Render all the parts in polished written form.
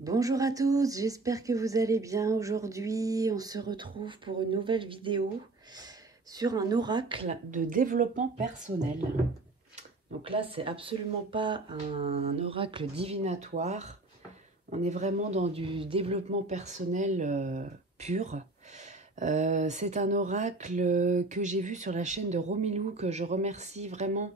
Bonjour à tous, j'espère que vous allez bien. Aujourd'hui, on se retrouve pour une nouvelle vidéo sur un oracle de développement personnel. Donc là, c'est absolument pas un oracle divinatoire. On est vraiment dans du développement personnel pur. C'est un oracle que j'ai vu sur la chaîne de Romilou, que je remercie vraiment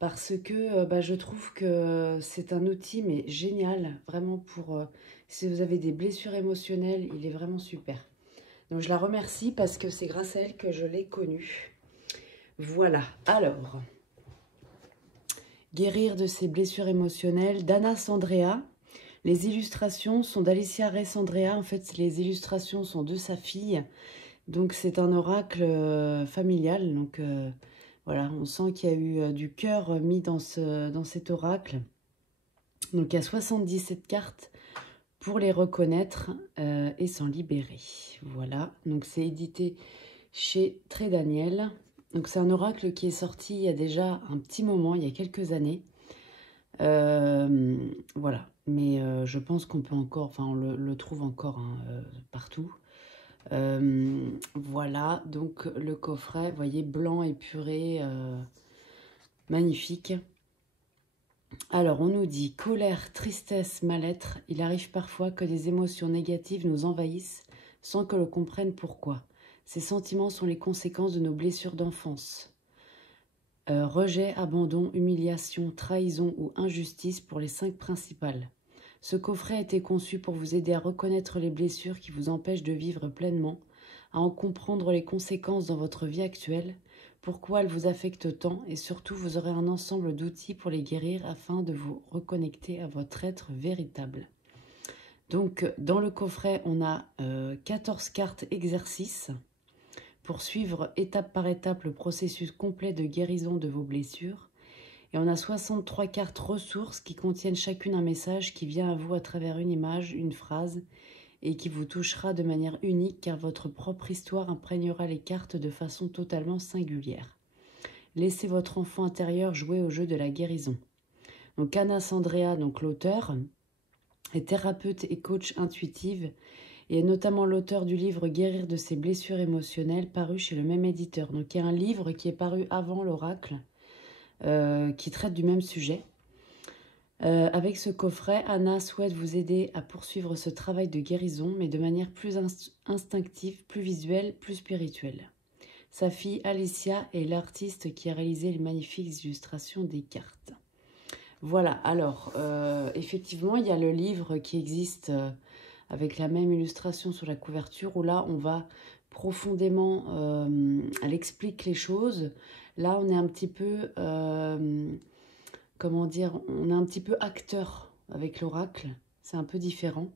parce que je trouve que c'est un outil mais génial, vraiment pour si vous avez des blessures émotionnelles, il est vraiment super. Donc je la remercie parce que c'est grâce à elle que je l'ai connue. Voilà, alors, guérir de ses blessures émotionnelles, d'Anna Sandrea. Les illustrations sont d'Alicia Ray Sandrea. En fait, les illustrations sont de sa fille. Donc c'est un oracle familial, donc voilà, on sent qu'il y a eu du cœur mis dans cet oracle. Donc il y a 77 cartes pour les reconnaître et s'en libérer. Voilà, donc c'est édité chez Très Daniel. Donc c'est un oracle qui est sorti il y a déjà un petit moment, il y a quelques années. Voilà, mais je pense qu'on peut encore, enfin on le trouve encore partout. Voilà, donc le coffret, vous voyez, blanc épuré, magnifique. Alors, on nous dit colère, tristesse, mal-être. Il arrive parfois que des émotions négatives nous envahissent sans que l'on comprenne pourquoi. Ces sentiments sont les conséquences de nos blessures d'enfance. Rejet, abandon, humiliation, trahison ou injustice pour les 5 principales. Ce coffret a été conçu pour vous aider à reconnaître les blessures qui vous empêchent de vivre pleinement, à en comprendre les conséquences dans votre vie actuelle, pourquoi elles vous affectent tant, et surtout vous aurez un ensemble d'outils pour les guérir afin de vous reconnecter à votre être véritable. Donc dans le coffret, on a 14 cartes exercices pour suivre étape par étape le processus complet de guérison de vos blessures. Et on a 63 cartes ressources qui contiennent chacune un message qui vient à vous à travers une image, une phrase, et qui vous touchera de manière unique car votre propre histoire imprégnera les cartes de façon totalement singulière. Laissez votre enfant intérieur jouer au jeu de la guérison. Donc Anna Sandrea, donc l'auteur, est thérapeute et coach intuitive et est notamment l'auteur du livre Guérir de ses blessures émotionnelles paru chez le même éditeur. Donc il y a un livre qui est paru avant l'oracle qui traite du même sujet. Avec ce coffret, Anna souhaite vous aider à poursuivre ce travail de guérison, mais de manière plus instinctive, plus visuelle, plus spirituelle. Sa fille Alicia est l'artiste qui a réalisé les magnifiques illustrations des cartes. Voilà, alors, effectivement, il y a le livre qui existe avec la même illustration sur la couverture, où là, on va profondément, elle explique les choses. Là, on est un petit peu... comment dire, on est un petit peu acteur avec l'oracle, c'est un peu différent.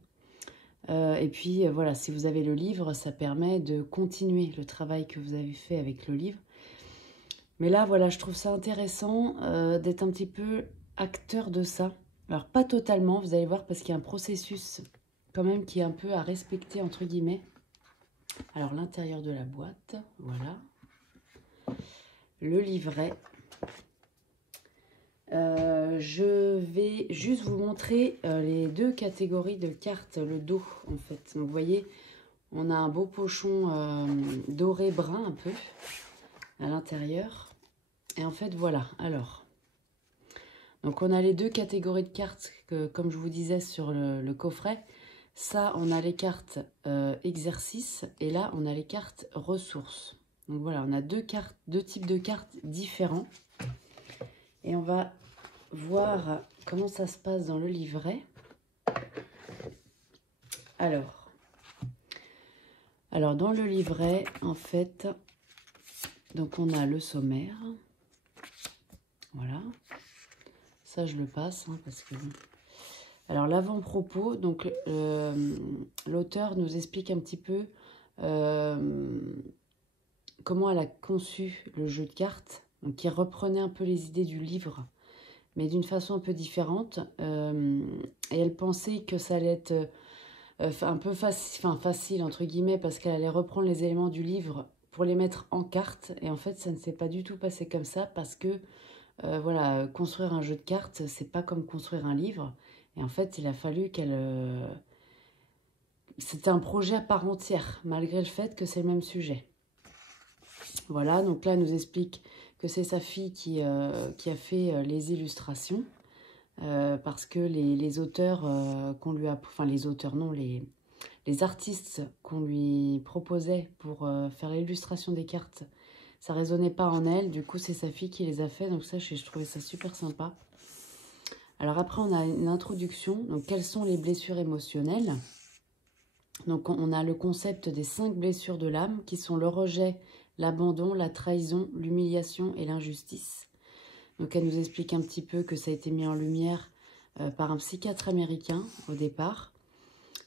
Et puis voilà, si vous avez le livre, ça permet de continuer le travail que vous avez fait avec le livre. Mais là, voilà, je trouve ça intéressant d'être un petit peu acteur de ça. Alors pas totalement, vous allez voir, parce qu'il y a un processus quand même qui est un peu à respecter, entre guillemets. Alors l'intérieur de la boîte, voilà. Le livret. Je vais juste vous montrer les 2 catégories de cartes, le dos en fait. Donc, vous voyez, on a un beau pochon doré brun un peu à l'intérieur. Et en fait, voilà. Alors, donc on a les 2 catégories de cartes que, comme je vous disais sur le coffret. Ça, on a les cartes exercices et là, on a les cartes ressources. Donc voilà, on a 2 types de cartes différents. Et on va voir comment ça se passe dans le livret. Alors dans le livret, en fait, donc on a le sommaire. Voilà. Ça, je le passe, parce que... Alors, l'avant-propos, donc l'auteur nous explique un petit peu comment elle a conçu le jeu de cartes. Donc, qui reprenait un peu les idées du livre, mais d'une façon un peu différente. Et elle pensait que ça allait être un peu facile, entre guillemets, parce qu'elle allait reprendre les éléments du livre pour les mettre en cartes. Et en fait, ça ne s'est pas du tout passé comme ça, parce que, voilà, construire un jeu de cartes, c'est pas comme construire un livre. Et en fait, il a fallu qu'elle... C'était un projet à part entière, malgré le fait que c'est le même sujet. Voilà, donc là, elle nous explique que c'est sa fille qui a fait les illustrations, parce que les auteurs qu'on lui a... Enfin, les auteurs, non, les artistes qu'on lui proposait pour faire l'illustration des cartes, ça résonnait pas en elle. Du coup, c'est sa fille qui les a fait. Donc ça, je trouvais ça super sympa. Alors après, on a une introduction. Donc, quelles sont les blessures émotionnelles? Donc, on a le concept des 5 blessures de l'âme, qui sont le rejet, l'abandon, la trahison, l'humiliation et l'injustice. Donc, elle nous explique un petit peu que ça a été mis en lumière par un psychiatre américain au départ,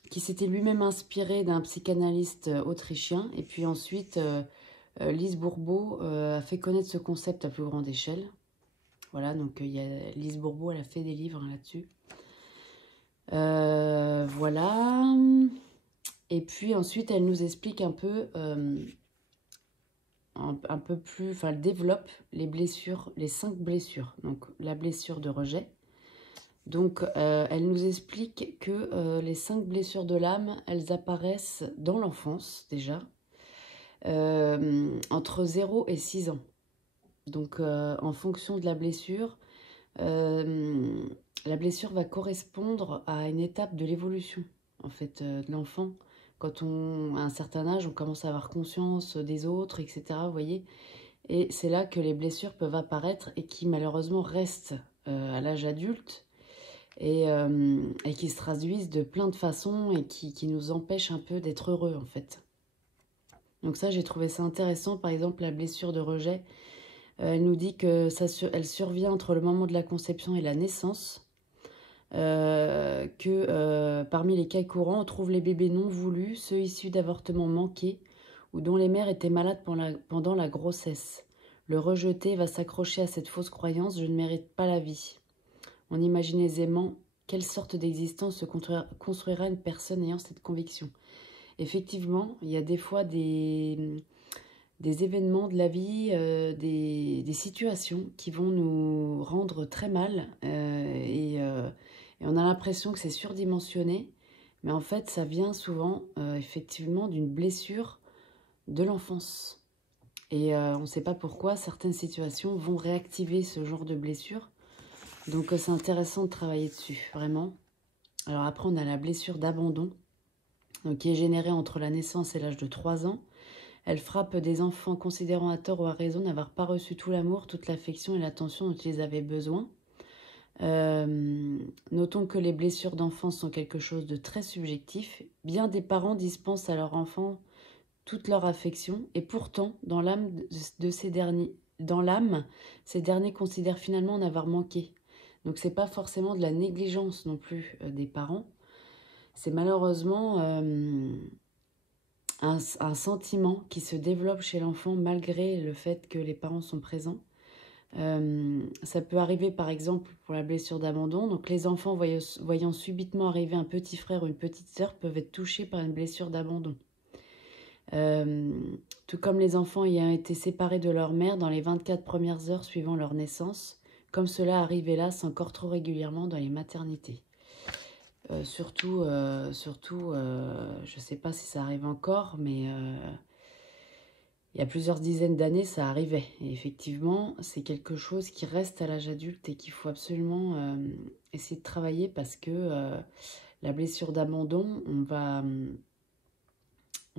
qui s'était lui-même inspiré d'un psychanalyste autrichien. Et puis ensuite, Lise Bourbeau a fait connaître ce concept à plus grande échelle. Voilà, donc Lise Bourbeau, elle a fait des livres là-dessus. Voilà. Et puis ensuite, elle nous explique un peu, un peu plus, enfin, elle développe les blessures, les 5 blessures. Donc, la blessure de rejet. Donc, elle nous explique que les 5 blessures de l'âme, elles apparaissent dans l'enfance, déjà, entre 0 et 6 ans. Donc, en fonction de la blessure va correspondre à une étape de l'évolution, en fait, de l'enfant. Quand à un certain âge, on commence à avoir conscience des autres, etc., vous voyez. Et c'est là que les blessures peuvent apparaître et qui, malheureusement, restent à l'âge adulte et qui se traduisent de plein de façons et qui nous empêchent un peu d'être heureux, en fait. Donc ça, j'ai trouvé ça intéressant. Par exemple, la blessure de rejet, elle nous dit que elle survient entre le moment de la conception et la naissance. Parmi les cas courants, on trouve les bébés non voulus, ceux issus d'avortements manqués ou dont les mères étaient malades pendant la grossesse. Le rejeté va s'accrocher à cette fausse croyance « je ne mérite pas la vie ». On imagine aisément quelle sorte d'existence se construira une personne ayant cette conviction. Effectivement, il y a des fois des événements de la vie, des situations qui vont nous rendre très mal et on a l'impression que c'est surdimensionné, mais en fait ça vient souvent effectivement d'une blessure de l'enfance. Et on ne sait pas pourquoi certaines situations vont réactiver ce genre de blessure. Donc c'est intéressant de travailler dessus, vraiment. Alors après on a la blessure d'abandon, qui est générée entre la naissance et l'âge de 3 ans. Elle frappe des enfants considérant à tort ou à raison n'avoir pas reçu tout l'amour, toute l'affection et l'attention dont ils avaient besoin. Notons que les blessures d'enfance sont quelque chose de très subjectif. Bien des parents dispensent à leurs enfants toute leur affection et pourtant, dans l'âme ces derniers considèrent finalement en avoir manqué. Donc c'est pas forcément de la négligence non plus des parents. C'est malheureusement un sentiment qui se développe chez l'enfant malgré le fait que les parents sont présents. Ça peut arriver par exemple pour la blessure d'abandon. Donc les enfants voyant subitement arriver un petit frère ou une petite sœur peuvent être touchés par une blessure d'abandon. Tout comme les enfants ayant été séparés de leur mère dans les 24 premières heures suivant leur naissance, comme cela arrive hélas encore trop régulièrement dans les maternités. Surtout, je ne sais pas si ça arrive encore, mais il y a plusieurs dizaines d'années, ça arrivait. Et effectivement, c'est quelque chose qui reste à l'âge adulte et qu'il faut absolument essayer de travailler parce que la blessure d'abandon, on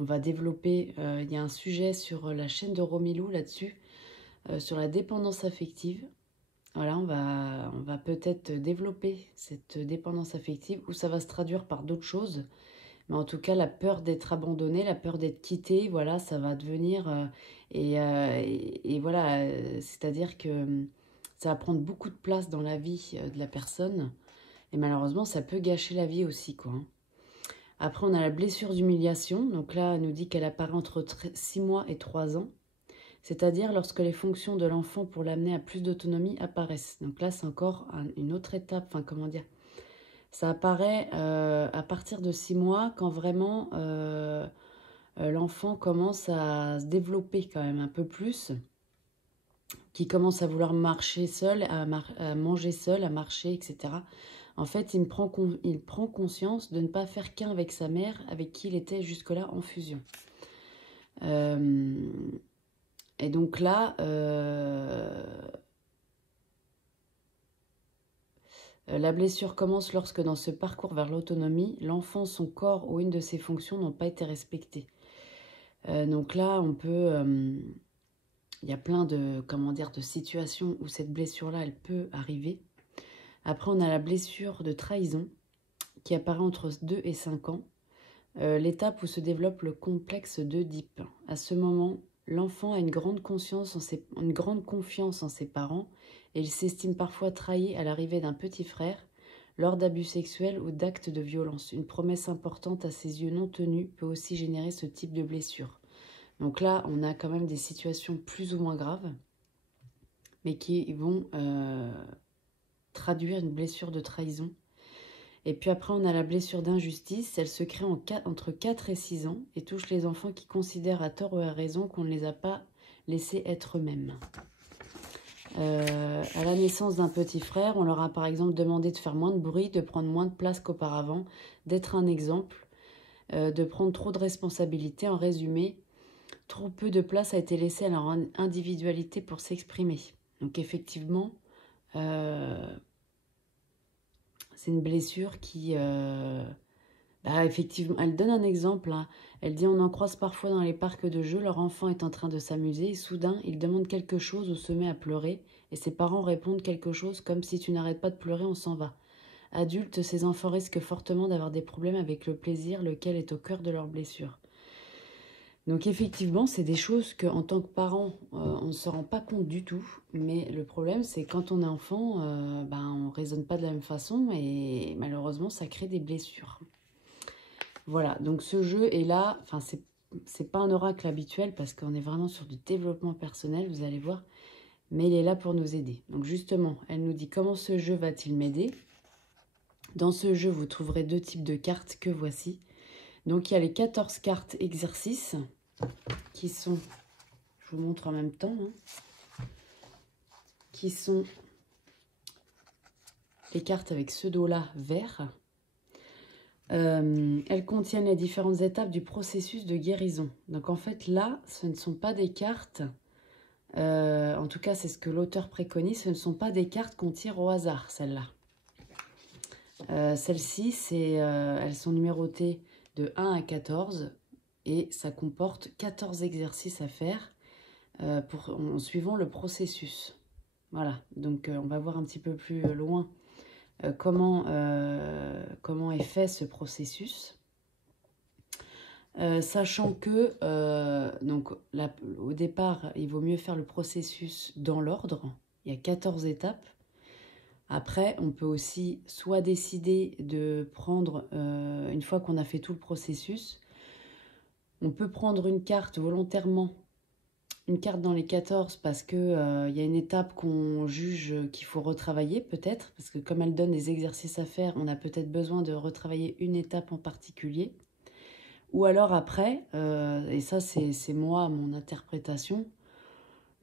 va développer, il y a un sujet sur la chaîne de Romilou là-dessus, sur la dépendance affective. Voilà, on va peut-être développer cette dépendance affective où ça va se traduire par d'autres choses. Mais en tout cas, la peur d'être abandonné, la peur d'être quitté, voilà, ça va devenir... et voilà, c'est-à-dire que ça va prendre beaucoup de place dans la vie de la personne. Et malheureusement, ça peut gâcher la vie aussi, quoi. Après, on a la blessure d'humiliation. Donc là, elle nous dit qu'elle apparaît entre 6 mois et 3 ans. C'est-à-dire lorsque les fonctions de l'enfant pour l'amener à plus d'autonomie apparaissent. Donc là, c'est encore une autre étape, enfin comment dire. Ça apparaît à partir de 6 mois quand vraiment l'enfant commence à se développer quand même un peu plus, qui commence à vouloir marcher seul, à manger seul, à marcher, etc. En fait, il prend conscience de ne pas faire qu'un avec sa mère, avec qui il était jusque-là en fusion. Et donc là, la blessure commence lorsque dans ce parcours vers l'autonomie, l'enfant, son corps ou une de ses fonctions n'ont pas été respectés. Donc là, on peut... il y a plein de, de situations où cette blessure-là, elle peut arriver. Après, on a la blessure de trahison qui apparaît entre 2 et 5 ans. L'étape où se développe le complexe d'Oedipe. À ce moment, l'enfant a une grande confiance en ses parents et il s'estime parfois trahi à l'arrivée d'un petit frère lors d'abus sexuels ou d'actes de violence. Une promesse importante à ses yeux non tenue peut aussi générer ce type de blessure. Donc là, on a quand même des situations plus ou moins graves, mais qui vont traduire une blessure de trahison. Et puis après, on a la blessure d'injustice. Elle se crée entre 4 et 6 ans et touche les enfants qui considèrent à tort ou à raison qu'on ne les a pas laissés être eux-mêmes. À la naissance d'un petit frère, on leur a par exemple demandé de faire moins de bruit, de prendre moins de place qu'auparavant, d'être un exemple, de prendre trop de responsabilités. En résumé, trop peu de place a été laissée à leur individualité pour s'exprimer. Donc effectivement, c'est une blessure qui... effectivement, elle donne un exemple. Hein. Elle dit, on en croise parfois dans les parcs de jeux, leur enfant est en train de s'amuser et soudain, il demande quelque chose ou se met à pleurer et ses parents répondent quelque chose comme si tu n'arrêtes pas de pleurer, on s'en va. Adultes, ces enfants risquent fortement d'avoir des problèmes avec le plaisir, lequel est au cœur de leur blessure. Donc effectivement, c'est des choses qu'en tant que parent, on ne se rend pas compte du tout. Mais le problème, c'est quand on est enfant, on ne raisonne pas de la même façon et malheureusement, ça crée des blessures. Voilà, donc ce jeu est là, enfin c'est pas un oracle habituel parce qu'on est vraiment sur du développement personnel, vous allez voir. Mais il est là pour nous aider. Donc justement, elle nous dit comment ce jeu va-t-il m'aider? Dans ce jeu, vous trouverez 2 types de cartes que voici. Donc il y a les 14 cartes exercices qui sont, je vous montre en même temps, qui sont les cartes avec ce dos-là vert. Elles contiennent les différentes étapes du processus de guérison. Donc en fait là, ce ne sont pas des cartes, en tout cas c'est ce que l'auteur préconise, ce ne sont pas des cartes qu'on tire au hasard, celles-là. Celles-ci, elles sont numérotées de 1 à 14 et ça comporte 14 exercices à faire en suivant le processus. Voilà, donc on va voir un petit peu plus loin comment est fait ce processus. Sachant que, au départ, il vaut mieux faire le processus dans l'ordre. Il y a 14 étapes. Après, on peut aussi soit décider de prendre, une fois qu'on a fait tout le processus, on peut prendre une carte volontairement, une carte dans les 14 parce qu'il y a une étape qu'on juge qu'il faut retravailler peut-être, parce que comme elle donne des exercices à faire, on a peut-être besoin de retravailler une étape en particulier. Ou alors après, et ça c'est moi, mon interprétation,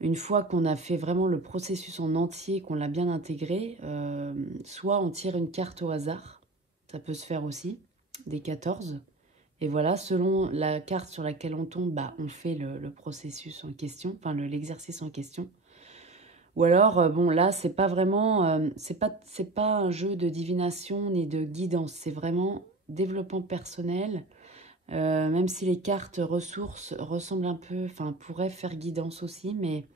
une fois qu'on a fait vraiment le processus en entier, qu'on l'a bien intégré, soit on tire une carte au hasard, ça peut se faire aussi, des 14. Et voilà, selon la carte sur laquelle on tombe, on fait le processus en question, enfin l'exercice en question. Ou alors, bon là, c'est pas vraiment, c'est pas un jeu de divination ni de guidance, c'est vraiment développement personnel. Même si les cartes ressources ressemblent un peu, enfin pourraient faire guidance aussi, mais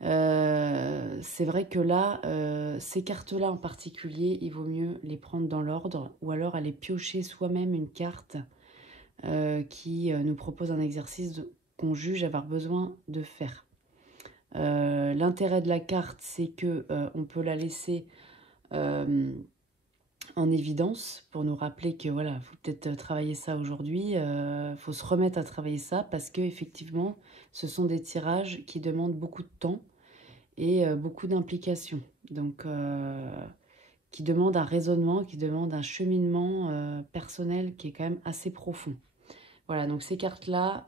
c'est vrai que là, ces cartes-là en particulier, il vaut mieux les prendre dans l'ordre ou alors aller piocher soi-même une carte qui nous propose un exercice qu'on juge avoir besoin de faire. L'intérêt de la carte, c'est que on peut la laisser en évidence pour nous rappeler que voilà, faut peut-être travailler ça aujourd'hui, faut se remettre à travailler ça parce que effectivement, ce sont des tirages qui demandent beaucoup de temps et beaucoup d'implication. Donc, qui demandent un raisonnement, qui demandent un cheminement personnel qui est quand même assez profond. Voilà, donc ces cartes-là,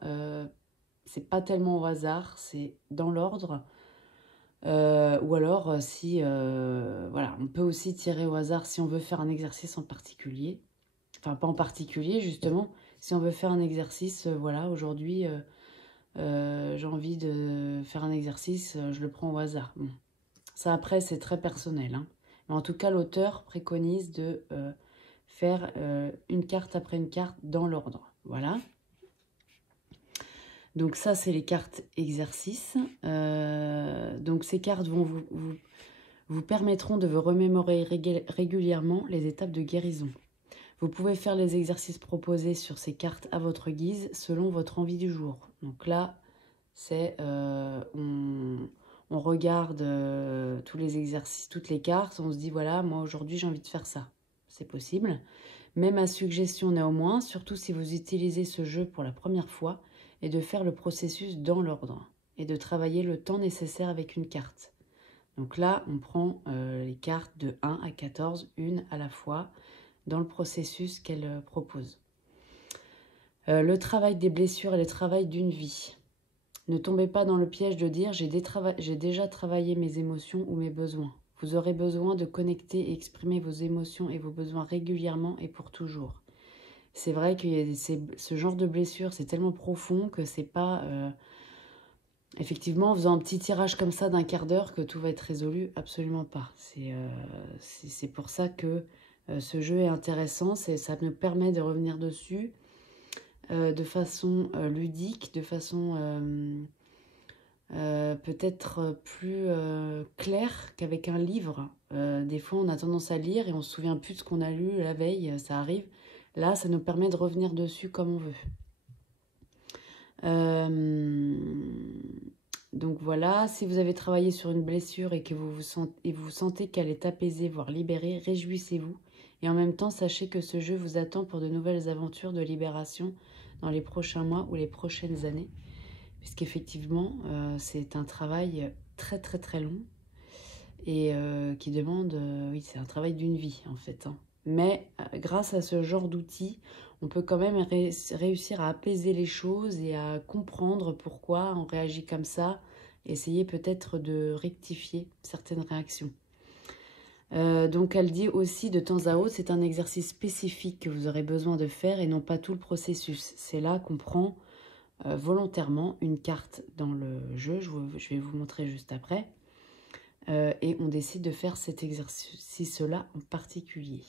c'est pas tellement au hasard, c'est dans l'ordre. Ou alors, si, voilà, on peut aussi tirer au hasard si on veut faire un exercice en particulier. Enfin, pas en particulier, justement. Si on veut faire un exercice, voilà, aujourd'hui, j'ai envie de faire un exercice, je le prends au hasard. Bon. Ça, après, c'est très personnel, hein. Mais en tout cas, l'auteur préconise de faire une carte après une carte dans l'ordre. Voilà. Donc ça, c'est les cartes exercices. Donc ces cartes vont vous permettront de vous remémorer régulièrement les étapes de guérison. Vous pouvez faire les exercices proposés sur ces cartes à votre guise selon votre envie du jour. Donc là, c'est on regarde tous les exercices, toutes les cartes, on se dit voilà, moi aujourd'hui j'ai envie de faire ça. C'est possible. Mais ma suggestion néanmoins, surtout si vous utilisez ce jeu pour la première fois, est de faire le processus dans l'ordre et de travailler le temps nécessaire avec une carte. Donc là, on prend les cartes de 1 à 14, une à la fois, dans le processus qu'elle propose. Le travail des blessures et le travail d'une vie. Ne tombez pas dans le piège de dire j'ai déjà travaillé mes émotions ou mes besoins. Vous aurez besoin de connecter et exprimer vos émotions et vos besoins régulièrement et pour toujours. C'est vrai que ce genre de blessure, c'est tellement profond que c'est pas... effectivement, en faisant un petit tirage comme ça d'un quart d'heure que tout va être résolu, absolument pas. C'est pour ça que ce jeu est intéressant, ça nous permet de revenir dessus de façon ludique, de façon peut-être plus claire qu'avec un livre. Des fois, on a tendance à lire et on se souvient plus de ce qu'on a lu la veille, ça arrive. Là, ça nous permet de revenir dessus comme on veut. Donc voilà, si vous avez travaillé sur une blessure et que vous sentez qu'elle est apaisée, voire libérée, réjouissez-vous. Et en même temps, sachez que ce jeu vous attend pour de nouvelles aventures de libération dans les prochains mois ou les prochaines années. Puisqu'effectivement, c'est un travail très très très long et qui demande, oui, c'est un travail d'une vie en fait, hein. Mais grâce à ce genre d'outils, on peut quand même réussir à apaiser les choses et à comprendre pourquoi on réagit comme ça, essayer peut-être de rectifier certaines réactions. Donc elle dit aussi de temps à autre, c'est un exercice spécifique que vous aurez besoin de faire et non pas tout le processus. C'est là qu'on prend volontairement une carte dans le jeu, je vais vous montrer juste après, et on décide de faire cet exercice-là en particulier.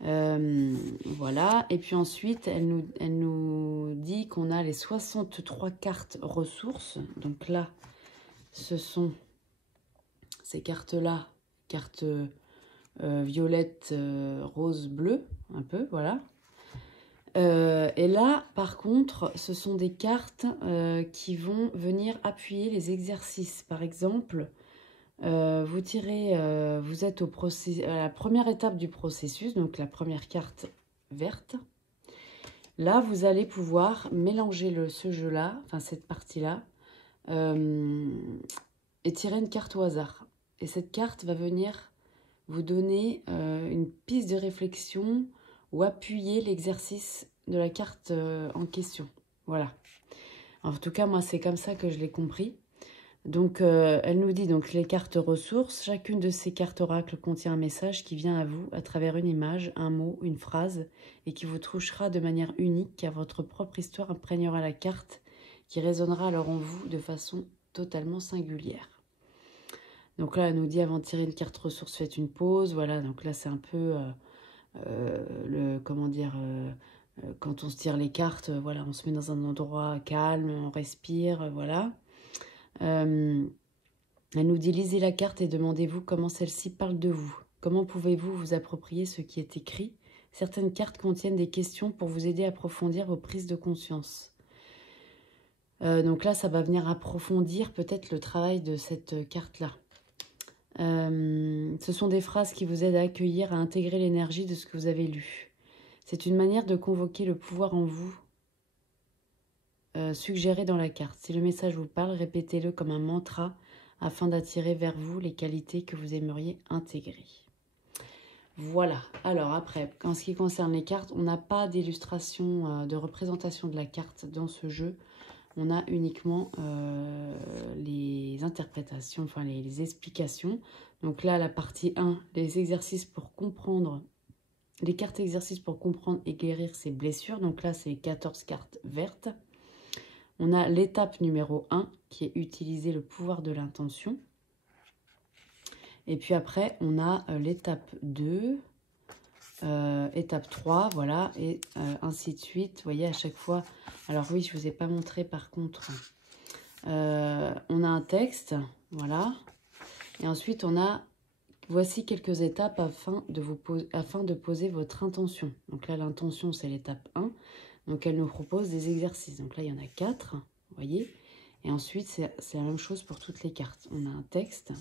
Voilà, et puis ensuite elle nous dit qu'on a les 63 cartes ressources. Donc là, ce sont ces cartes-là, cartes violette, rose, bleu, un peu, voilà. Et là, par contre, ce sont des cartes qui vont venir appuyer les exercices. Par exemple, vous êtes à la première étape du processus, donc la première carte verte. Là, vous allez pouvoir mélanger ce jeu-là, enfin cette partie-là, et tirer une carte au hasard. Et cette carte va venir vous donner une piste de réflexion ou appuyer l'exercice de la carte en question. Voilà. En tout cas, moi, c'est comme ça que je l'ai compris. Donc, elle nous dit donc les cartes ressources. Chacune de ces cartes oracles contient un message qui vient à vous à travers une image, un mot, une phrase et qui vous touchera de manière unique car votre propre histoire imprégnera la carte qui résonnera alors en vous de façon totalement singulière. Donc là, elle nous dit avant de tirer une carte ressource, faites une pause. Voilà, donc là, c'est un peu quand on se tire les cartes, voilà, on se met dans un endroit calme, on respire, voilà. Elle nous dit lisez la carte et demandez-vous comment celle-ci parle de vous. Comment pouvez-vous vous approprier ce qui est écrit? Certaines cartes contiennent des questions pour vous aider à approfondir vos prises de conscience. Donc là, ça va venir approfondir peut-être le travail de cette carte-là. Ce sont des phrases qui vous aident à accueillir, à intégrer l'énergie de ce que vous avez lu. C'est une manière de convoquer le pouvoir en vous, suggéré dans la carte. Si le message vous parle, répétez-le comme un mantra afin d'attirer vers vous les qualités que vous aimeriez intégrer. Voilà. Alors après, en ce qui concerne les cartes, on n'a pas d'illustration, de représentation de la carte dans ce jeu. on a uniquement les interprétations, enfin les explications. Donc là, la partie 1, les exercices pour comprendre, les cartes exercices pour comprendre et guérir ses blessures. Donc là, c'est 14 cartes vertes. On a l'étape numéro 1, qui est utiliser le pouvoir de l'intention. Et puis après, on a l'étape 2, étape 3, voilà, et ainsi de suite. Vous voyez, à chaque fois... Alors oui, je ne vous ai pas montré par contre. On a un texte, voilà. Et ensuite, on a... Voici quelques étapes afin de poser votre intention. Donc là, l'intention, c'est l'étape 1. Donc elle nous propose des exercices. Donc là, il y en a 4, vous voyez. Et ensuite, c'est la même chose pour toutes les cartes. On a un texte.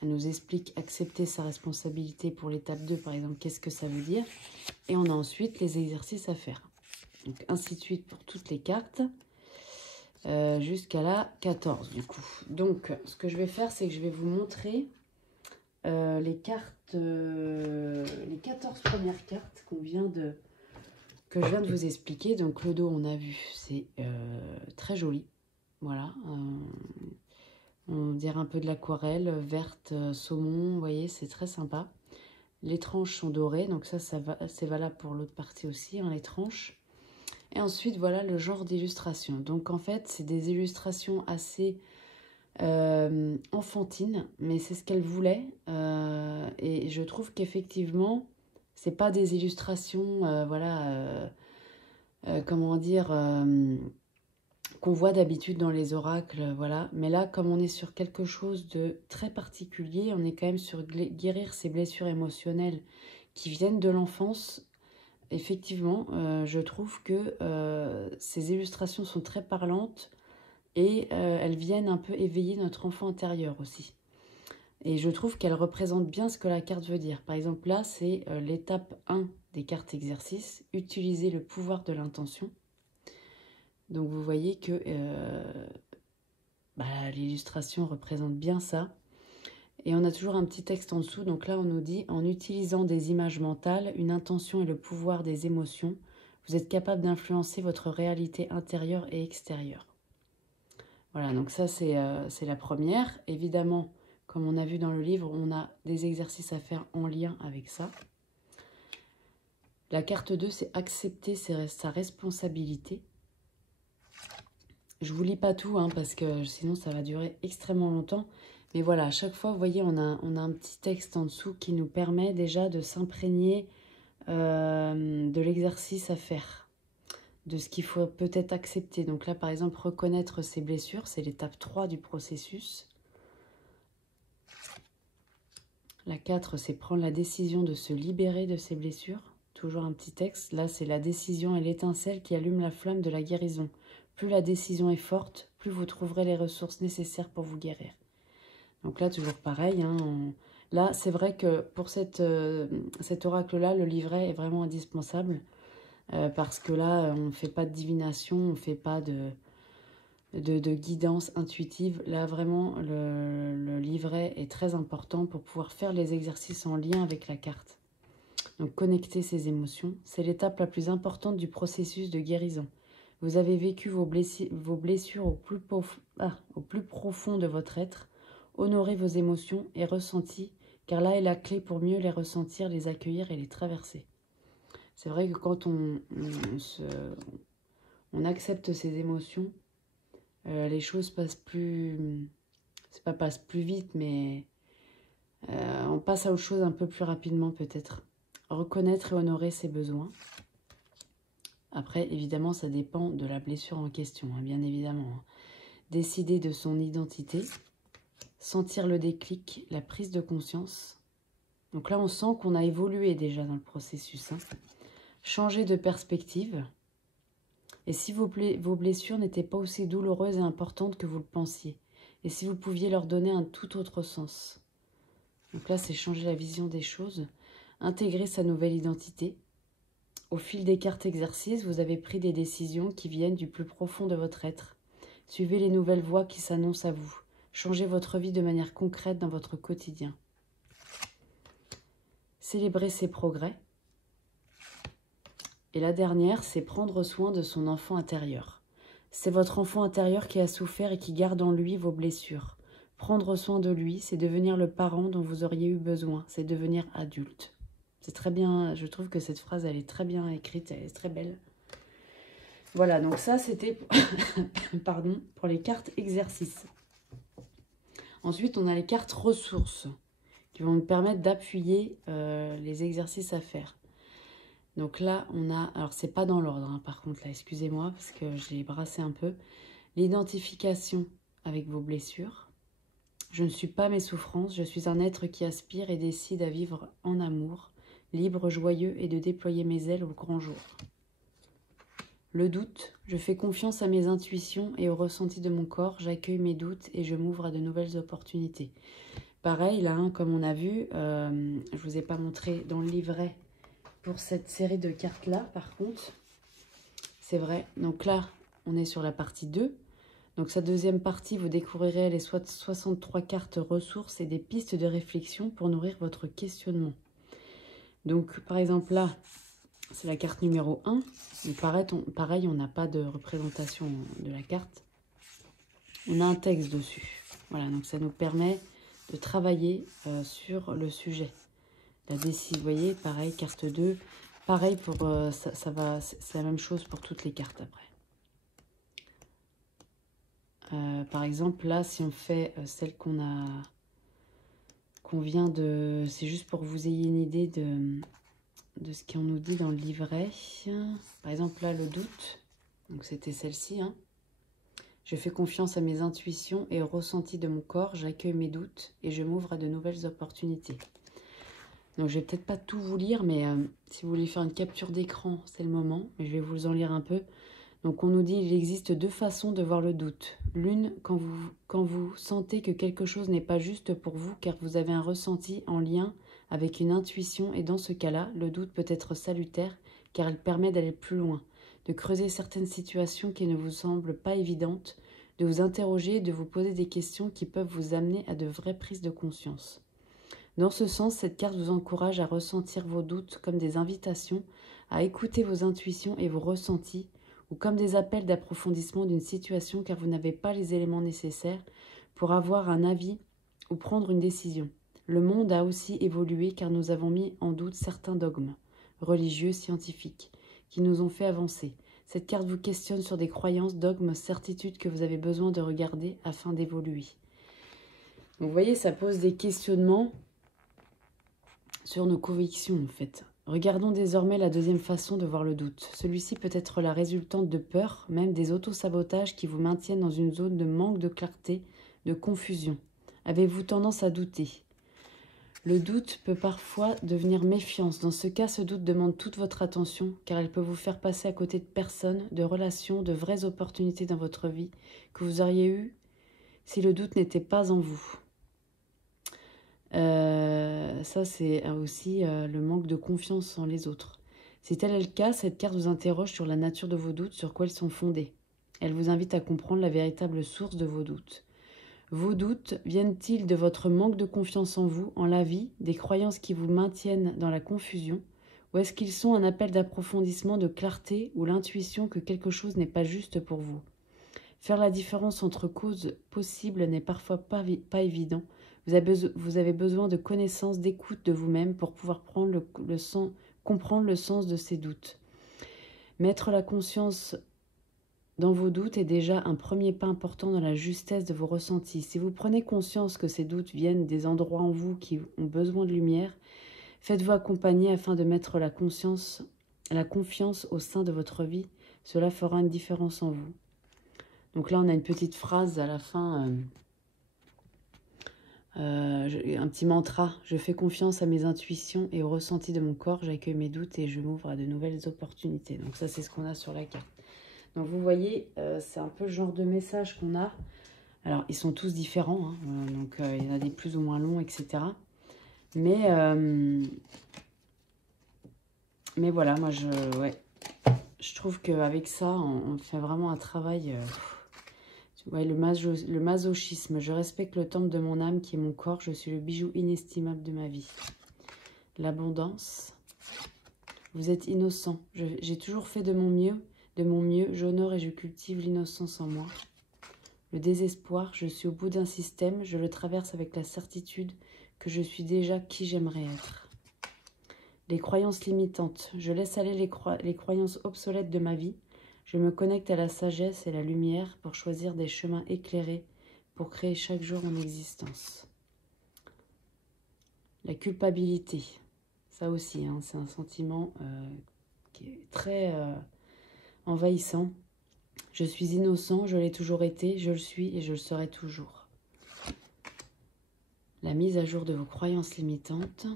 Elle nous explique accepter sa responsabilité pour l'étape 2, par exemple, qu'est-ce que ça veut dire. Et on a ensuite les exercices à faire. Donc ainsi de suite pour toutes les cartes. Jusqu'à la 14 du coup. Donc ce que je vais faire, c'est que je vais vous montrer les cartes, les 14 premières cartes que je viens de vous expliquer. Donc le dos, on a vu, c'est très joli. Voilà. On dirait un peu de l'aquarelle, verte, saumon, vous voyez, c'est très sympa. Les tranches sont dorées, donc ça c'est valable pour l'autre partie aussi, hein, les tranches. Et ensuite, voilà le genre d'illustration. Donc en fait, c'est des illustrations assez... enfantine, mais c'est ce qu'elle voulait et je trouve qu'effectivement c'est pas des illustrations voilà comment dire qu'on voit d'habitude dans les oracles, voilà, mais là comme on est sur quelque chose de très particulier, on est quand même sur guérir ces blessures émotionnelles qui viennent de l'enfance. Effectivement, je trouve que ces illustrations sont très parlantes. Et elles viennent un peu éveiller notre enfant intérieur aussi. Et je trouve qu'elles représentent bien ce que la carte veut dire. Par exemple, là, c'est l'étape 1 des cartes exercices, utiliser le pouvoir de l'intention. Donc, vous voyez que l'illustration représente bien ça. Et on a toujours un petit texte en dessous. Donc là, on nous dit, en utilisant des images mentales, une intention et le pouvoir des émotions, vous êtes capable d'influencer votre réalité intérieure et extérieure. Voilà, donc ça c'est la première. Évidemment, comme on a vu dans le livre, on a des exercices à faire en lien avec ça. La carte 2, c'est accepter sa responsabilité. Je ne vous lis pas tout, hein, parce que sinon ça va durer extrêmement longtemps. Mais voilà, à chaque fois, vous voyez, on a un petit texte en dessous qui nous permet déjà de s'imprégner de l'exercice à faire, de ce qu'il faut peut-être accepter. Donc là, par exemple, reconnaître ses blessures, c'est l'étape 3 du processus. La 4, c'est prendre la décision de se libérer de ses blessures. Toujours un petit texte. Là, c'est la décision et l'étincelle qui allume la flamme de la guérison. Plus la décision est forte, plus vous trouverez les ressources nécessaires pour vous guérir. Donc là, toujours pareil. Hein, là, c'est vrai que pour cet oracle-là, le livret est vraiment indispensable. Parce que là, on ne fait pas de divination, on ne fait pas de guidance intuitive. Là, vraiment, le livret est très important pour pouvoir faire les exercices en lien avec la carte. Donc, connecter ses émotions, c'est l'étape la plus importante du processus de guérison. Vous avez vécu vos blessures au plus profond de votre être. Honorez vos émotions et ressentis, car là est la clé pour mieux les ressentir, les accueillir et les traverser. C'est vrai que quand on accepte ses émotions, les choses passent plus... C'est pas passent plus vite, mais on passe à autre chose un peu plus rapidement peut-être. Reconnaître et honorer ses besoins. Après, évidemment, ça dépend de la blessure en question, hein, bien évidemment. Hein. Décider de son identité. Sentir le déclic, la prise de conscience. Donc là, on sent qu'on a évolué déjà dans le processus. Hein. Changer de perspective. Et si vos blessures n'étaient pas aussi douloureuses et importantes que vous le pensiez. Et si vous pouviez leur donner un tout autre sens. Donc là, c'est changer la vision des choses. Intégrer sa nouvelle identité. Au fil des cartes exercices, vous avez pris des décisions qui viennent du plus profond de votre être. Suivez les nouvelles voies qui s'annoncent à vous. Changez votre vie de manière concrète dans votre quotidien. Célébrez ses progrès. Et la dernière, c'est prendre soin de son enfant intérieur. C'est votre enfant intérieur qui a souffert et qui garde en lui vos blessures. Prendre soin de lui, c'est devenir le parent dont vous auriez eu besoin. C'est devenir adulte. C'est très bien, je trouve que cette phrase, elle est très bien écrite, elle est très belle. Voilà, donc ça, c'était pardon, pour les cartes exercices. Ensuite, on a les cartes ressources qui vont nous permettre d'appuyer les exercices à faire. Donc là, on a, alors c'est pas dans l'ordre, hein, par contre, là, excusez-moi, parce que j'ai brassé un peu. L'identification avec vos blessures. Je ne suis pas mes souffrances, je suis un être qui aspire et décide à vivre en amour, libre, joyeux et de déployer mes ailes au grand jour. Le doute, je fais confiance à mes intuitions et au ressenti de mon corps, j'accueille mes doutes et je m'ouvre à de nouvelles opportunités. Pareil, là, hein, comme on a vu, je ne vous ai pas montré dans le livret pour cette série de cartes-là, par contre, c'est vrai. Donc là, on est sur la partie 2. Donc sa deuxième partie, vous découvrirez les 63 cartes ressources et des pistes de réflexion pour nourrir votre questionnement. Donc par exemple là, c'est la carte numéro 1. Pareil, on n'a pas de représentation de la carte. On a un texte dessus. Voilà, donc ça nous permet de travailler sur le sujet. La décision, vous voyez, pareil, carte 2. Pareil, pour c'est la même chose pour toutes les cartes après. Par exemple, là, si on fait celle qu'on vient de... C'est juste pour que vous ayez une idée de ce qu'on nous dit dans le livret. Par exemple, là, le doute. Donc, c'était celle-ci. Hein. Je fais confiance à mes intuitions et au ressenti de mon corps. J'accueille mes doutes et je m'ouvre à de nouvelles opportunités. Donc, je vais peut-être pas tout vous lire, mais si vous voulez faire une capture d'écran, c'est le moment. Mais je vais vous en lire un peu. Donc on nous dit qu'il existe deux façons de voir le doute. L'une, quand vous sentez que quelque chose n'est pas juste pour vous car vous avez un ressenti en lien avec une intuition et dans ce cas-là, le doute peut être salutaire car il permet d'aller plus loin, de creuser certaines situations qui ne vous semblent pas évidentes, de vous interroger et de vous poser des questions qui peuvent vous amener à de vraies prises de conscience. Dans ce sens, cette carte vous encourage à ressentir vos doutes comme des invitations, à écouter vos intuitions et vos ressentis, ou comme des appels d'approfondissement d'une situation car vous n'avez pas les éléments nécessaires pour avoir un avis ou prendre une décision. Le monde a aussi évolué car nous avons mis en doute certains dogmes, religieux, scientifiques, qui nous ont fait avancer. Cette carte vous questionne sur des croyances, dogmes, certitudes que vous avez besoin de regarder afin d'évoluer. Donc vous voyez, ça pose des questionnements sur nos convictions en fait. Regardons désormais la deuxième façon de voir le doute. Celui-ci peut être la résultante de peur, même des autosabotages qui vous maintiennent dans une zone de manque de clarté, de confusion. Avez-vous tendance à douter? Le doute peut parfois devenir méfiance. Dans ce cas, ce doute demande toute votre attention, car il peut vous faire passer à côté de personnes, de relations, de vraies opportunités dans votre vie que vous auriez eues si le doute n'était pas en vous. Ça, c'est aussi le manque de confiance en les autres. Si tel est le cas, cette carte vous interroge sur la nature de vos doutes, sur quoi ils sont fondés. Elle vous invite à comprendre la véritable source de vos doutes. Vos doutes viennent-ils de votre manque de confiance en vous, en la vie, des croyances qui vous maintiennent dans la confusion, ou est-ce qu'ils sont un appel d'approfondissement, de clarté ou l'intuition que quelque chose n'est pas juste pour vous? Faire la différence entre causes possibles n'est parfois pas évident. Vous avez besoin de connaissances, d'écoute de vous-même pour pouvoir comprendre le sens de ces doutes. Mettre la conscience dans vos doutes est déjà un premier pas important dans la justesse de vos ressentis. Si vous prenez conscience que ces doutes viennent des endroits en vous qui ont besoin de lumière, faites-vous accompagner afin de mettre la confiance au sein de votre vie. Cela fera une différence en vous. Donc là, on a une petite phrase à la fin, un petit mantra. Je fais confiance à mes intuitions et au ressenti de mon corps. J'accueille mes doutes et je m'ouvre à de nouvelles opportunités. Donc ça, c'est ce qu'on a sur la carte. Donc vous voyez, c'est un peu le genre de message qu'on a. Alors, ils sont tous différents. Hein, donc, il y en a des plus ou moins longs, etc. Mais voilà, moi, je trouve qu'avec ça, on fait vraiment un travail... Ouais, le masochisme. Je respecte le temple de mon âme qui est mon corps. Je suis le bijou inestimable de ma vie. L'abondance. Vous êtes innocent. J'ai toujours fait de mon mieux. De mon mieux, j'honore et je cultive l'innocence en moi. Le désespoir, je suis au bout d'un système, je le traverse avec la certitude que je suis déjà qui j'aimerais être. Les croyances limitantes, je laisse aller les croyances obsolètes de ma vie. Je me connecte à la sagesse et la lumière pour choisir des chemins éclairés pour créer chaque jour mon existence. La culpabilité, ça aussi, hein, c'est un sentiment qui est très envahissant. Je suis innocent, je l'ai toujours été, je le suis et je le serai toujours. La mise à jour de vos croyances limitantes.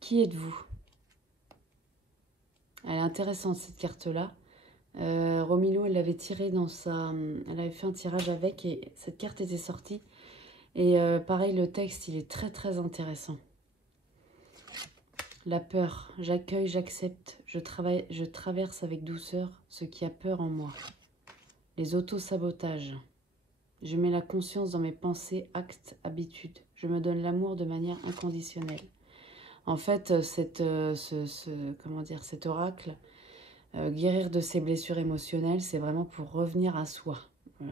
Qui êtes-vous? Elle est intéressante cette carte-là. Romilou, elle l'avait tirée dans sa... Elle avait fait un tirage avec et cette carte était sortie. Et pareil, le texte, il est très très intéressant. La peur, j'accueille, j'accepte, je traverse avec douceur ce qui a peur en moi. Les auto-sabotages. Je mets la conscience dans mes pensées, actes, habitudes. Je me donne l'amour de manière inconditionnelle. En fait, cet oracle, guérir de ses blessures émotionnelles, c'est vraiment pour revenir à soi.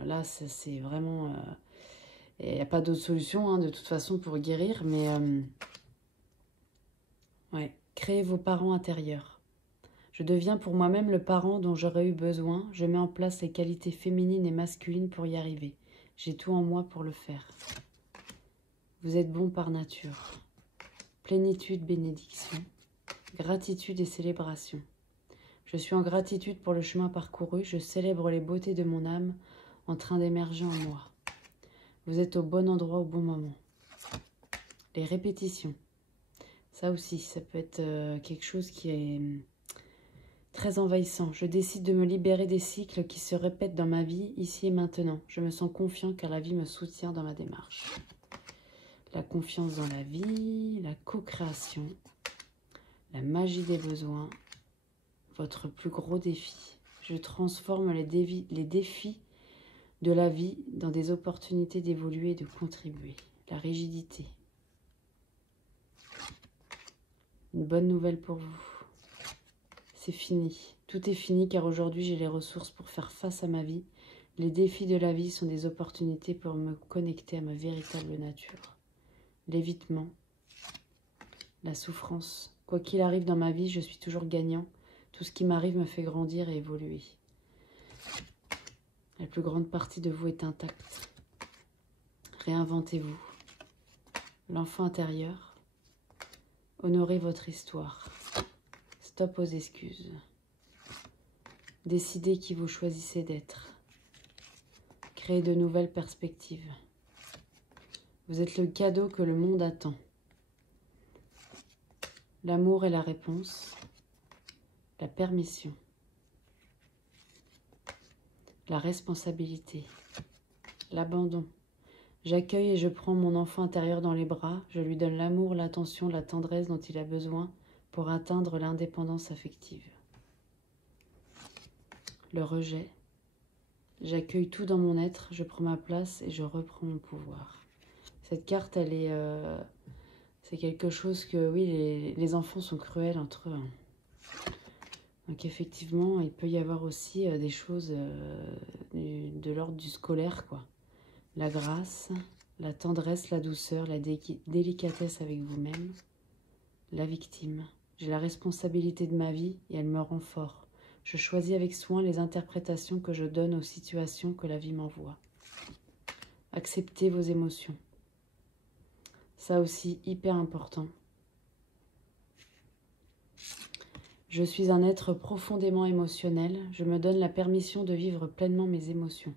Là, c'est vraiment... il n'y a pas d'autre solution, hein, de toute façon, pour guérir, mais... ouais, créez vos parents intérieurs. Je deviens pour moi-même le parent dont j'aurais eu besoin. Je mets en place les qualités féminines et masculines pour y arriver. J'ai tout en moi pour le faire. Vous êtes bon par nature. Plénitude, bénédiction. Gratitude et célébration. Je suis en gratitude pour le chemin parcouru. Je célèbre les beautés de mon âme en train d'émerger en moi. Vous êtes au bon endroit au bon moment. Les répétitions. Ça aussi, ça peut être quelque chose qui est très envahissant. Je décide de me libérer des cycles qui se répètent dans ma vie, ici et maintenant. Je me sens confiant car la vie me soutient dans ma démarche. La confiance dans la vie, la co-création, la magie des besoins, votre plus gros défi. Je transforme les défis de la vie dans des opportunités d'évoluer et de contribuer. La rigidité. Une bonne nouvelle pour vous. C'est fini. Tout est fini car aujourd'hui j'ai les ressources pour faire face à ma vie. Les défis de la vie sont des opportunités pour me connecter à ma véritable nature. L'évitement, la souffrance. Quoi qu'il arrive dans ma vie, je suis toujours gagnant. Tout ce qui m'arrive me fait grandir et évoluer. La plus grande partie de vous est intacte. Réinventez-vous. L'enfant intérieur. Honorez votre histoire. Stop aux excuses. Décidez qui vous choisissez d'être. Créez de nouvelles perspectives. Vous êtes le cadeau que le monde attend. L'amour est la réponse. La permission. La responsabilité. L'abandon. J'accueille et je prends mon enfant intérieur dans les bras. Je lui donne l'amour, l'attention, la tendresse dont il a besoin pour atteindre l'indépendance affective. Le rejet. J'accueille tout dans mon être, je prends ma place et je reprends mon pouvoir. Cette carte, elle est... c'est quelque chose que, oui, les enfants sont cruels entre eux. Hein. Donc effectivement, il peut y avoir aussi des choses de l'ordre du scolaire, quoi. La grâce, la tendresse, la douceur, la délicatesse avec vous-même. La victime. J'ai la responsabilité de ma vie et elle me rend fort. Je choisis avec soin les interprétations que je donne aux situations que la vie m'envoie. Acceptez vos émotions. Ça aussi, hyper important. Je suis un être profondément émotionnel. Je me donne la permission de vivre pleinement mes émotions.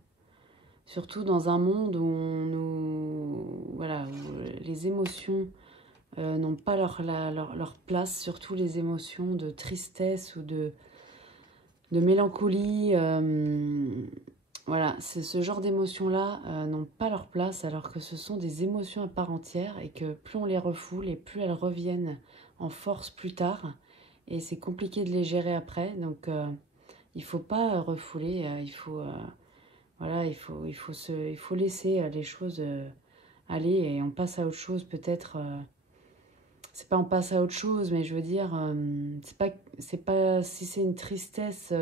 Surtout dans un monde où les émotions n'ont pas leur place, surtout les émotions de tristesse ou de mélancolie. Voilà, ce genre d'émotions-là n'ont pas leur place alors que ce sont des émotions à part entière et que plus on les refoule et plus elles reviennent en force plus tard. Et c'est compliqué de les gérer après, donc il ne faut pas refouler, il faut laisser les choses aller et on passe à autre chose peut-être. C'est pas on passe à autre chose, mais je veux dire, c'est pas si c'est une tristesse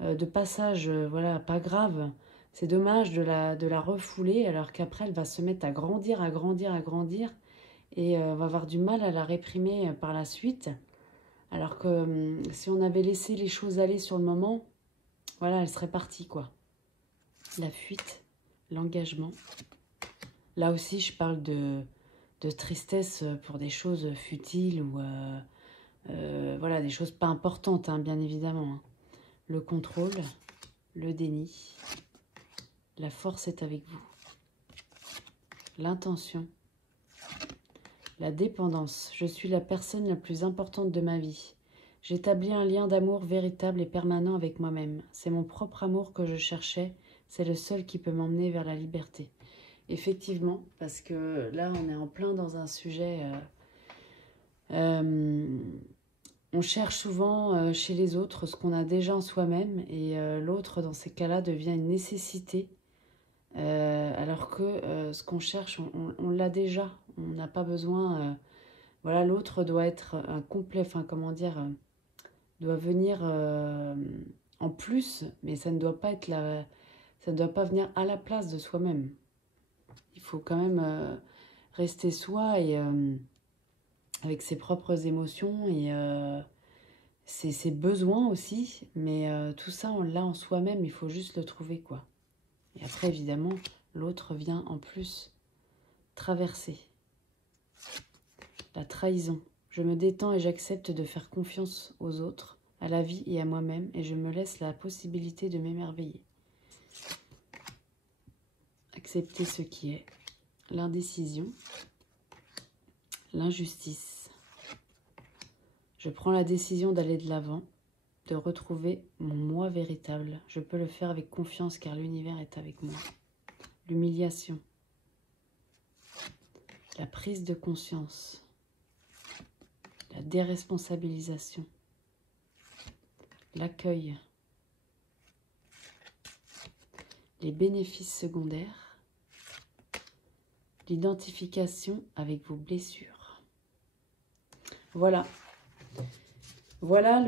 de passage, voilà, pas grave. C'est dommage de la refouler alors qu'après elle va se mettre à grandir, à grandir, à grandir et on va avoir du mal à la réprimer par la suite. Alors que si on avait laissé les choses aller sur le moment, voilà, elle serait partie quoi. La fuite, l'engagement. Là aussi, je parle de tristesse pour des choses futiles ou voilà, des choses pas importantes, hein, bien évidemment. Hein. Le contrôle, le déni. La force est avec vous. L'intention. La dépendance. Je suis la personne la plus importante de ma vie. J'établis un lien d'amour véritable et permanent avec moi-même. C'est mon propre amour que je cherchais. C'est le seul qui peut m'emmener vers la liberté. Effectivement, parce que là, on est en plein dans un sujet... on cherche souvent chez les autres ce qu'on a déjà en soi-même et l'autre, dans ces cas-là, devient une nécessité. Alors que ce qu'on cherche, on l'a déjà. On n'a pas besoin... voilà, l'autre doit être un complet... Enfin, comment dire... doit venir en plus, mais ça ne doit pas être la... Ça ne doit pas venir à la place de soi-même. Il faut quand même rester soi et avec ses propres émotions et ses besoins aussi. Mais tout ça, on l'a en soi-même, il faut juste le trouver, quoi. Et après, évidemment, l'autre vient en plus traverser. La trahison. Je me détends et j'accepte de faire confiance aux autres, à la vie et à moi-même, et je me laisse la possibilité de m'émerveiller. Accepter ce qui est. L'indécision. L'injustice. Je prends la décision d'aller de l'avant, de retrouver mon moi véritable. Je peux le faire avec confiance car l'univers est avec moi. L'humiliation. La prise de conscience. La déresponsabilisation. L'accueil. Les bénéfices secondaires. L'identification avec vos blessures. Voilà. Voilà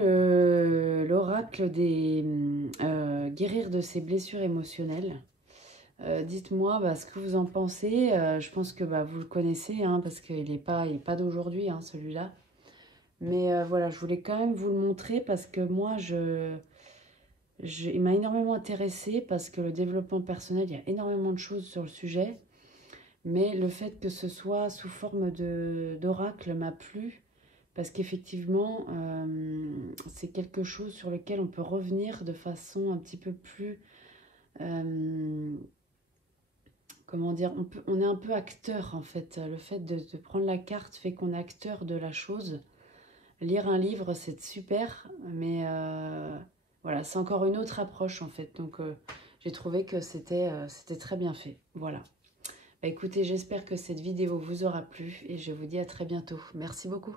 l'oracle des guérir de ses blessures émotionnelles. Dites-moi ce que vous en pensez. Je pense que vous le connaissez, hein, parce qu'il n'est pas d'aujourd'hui, hein, celui-là. Mais voilà, je voulais quand même vous le montrer parce que moi, il m'a énormément intéressée parce que le développement personnel, il y a énormément de choses sur le sujet. Mais le fait que ce soit sous forme d'oracle m'a plu parce qu'effectivement, c'est quelque chose sur lequel on peut revenir de façon un petit peu plus... comment dire, on est un peu acteur en fait. Le fait de prendre la carte fait qu'on est acteur de la chose. Lire un livre, c'est super, mais voilà, c'est encore une autre approche en fait. Donc j'ai trouvé que c'était très bien fait. Voilà. Écoutez, j'espère que cette vidéo vous aura plu et je vous dis à très bientôt. Merci beaucoup.